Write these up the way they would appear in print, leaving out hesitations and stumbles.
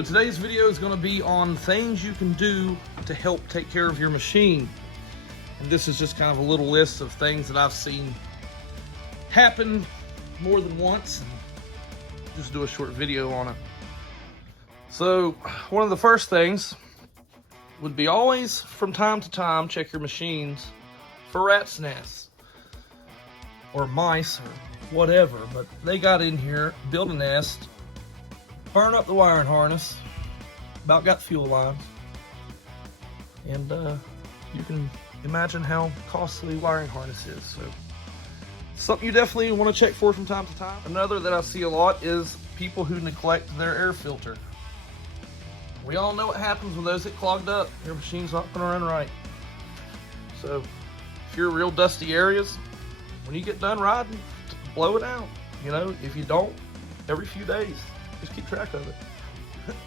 So today's video is going to be on things you can do to help take care of your machine. And this is just kind of a little list of things that I've seen happen more than once, and just do a short video on it. So one of the first things would be always, from time to time, check your machines for rat's nests or mice or whatever. But they got in here, built a nest, burn up the wiring harness, about got fuel lines, and you can imagine how costly wiring harness is. So something you definitely want to check for from time to time. Another that I see a lot is people who neglect their air filter. We all know what happens when those get clogged up. Your machine's not going to run right. So if you're real dusty areas, when you get done riding, blow it out. You know, if you don't, every few days, just keep track of it.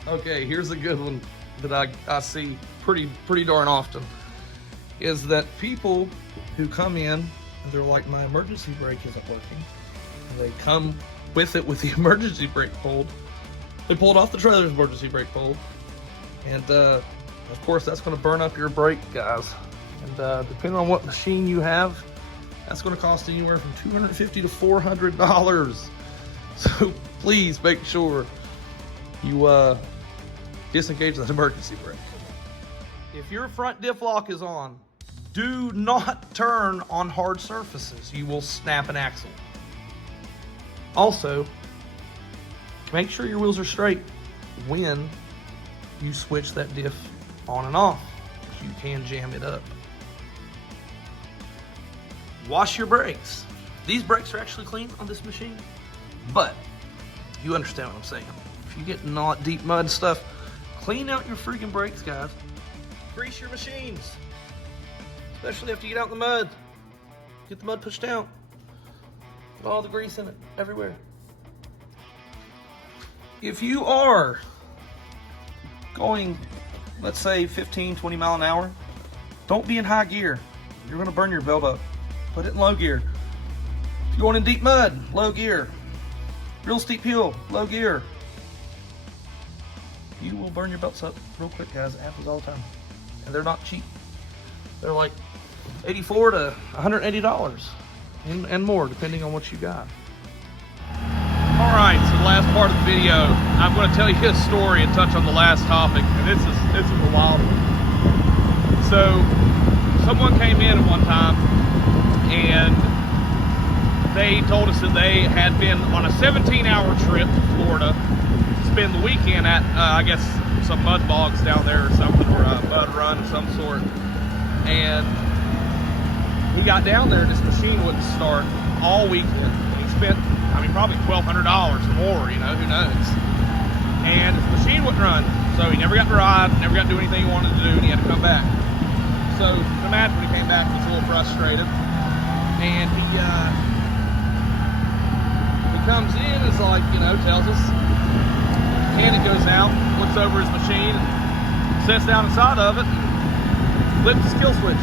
Okay, here's a good one that I see pretty darn often, is that people who come in and they're like, my emergency brake isn't working. And they come with it with the emergency brake pulled. They pulled off the trailer's emergency brake pulled. And of course that's gonna burn up your brake, guys. And depending on what machine you have, that's gonna cost anywhere from $250 to $400. So please make sure you disengage that emergency brake. If your front diff lock is on, do not turn on hard surfaces. You will snap an axle. Also, make sure your wheels are straight when you switch that diff on and off, because you can jam it up. Wash your brakes. These brakes are actually clean on this machine, but you understand what I'm saying. If you get not deep mud and stuff, clean out your freaking brakes, guys. Grease your machines, especially after you get out in the mud. Get the mud pushed out. Put all the grease in it, everywhere. If you are going, let's say 15, 20 mile an hour, don't be in high gear. You're gonna burn your belt up. Put it in low gear. If you're going in deep mud, low gear. Real steep hill, low gear. You will burn your belts up real quick, guys. It happens all the time. And they're not cheap. They're like $84 to $180 and more, depending on what you got. All right, so the last part of the video, I'm going to tell you a story and touch on the last topic, and this is a wild one. So, someone came in at one time, and they told us that they had been on a 17-hour trip to Florida to spend the weekend at, I guess, some mud bogs down there or something, or a mud run of some sort. And we got down there, and this machine wouldn't start all weekend. And he spent, I mean, probably $1,200 or more, you know, who knows. And his machine wouldn't run, so he never got to ride, never got to do anything he wanted to do, and he had to come back. So, imagine when he came back, he was a little frustrated. And he comes in, is like, you know, tells us, mechanic goes out, looks over his machine, and sits down inside of it, and flips the kill switch,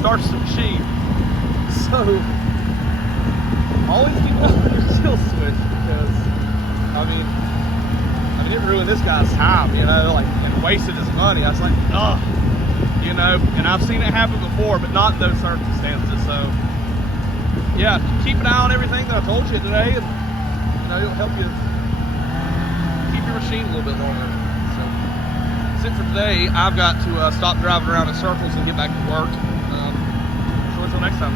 starts the machine. So, always keep on your kill switch, because, I mean, it ruined this guy's time, you know, like, and wasted his money. I was like, ugh, you know, and I've seen it happen before, but not in those circumstances. So, yeah, keep an eye on everything that I told you today, and, you know, it'll help you keep your machine a little bit longer. So, that's it for today. I've got to stop driving around in circles and get back to work. So until next time.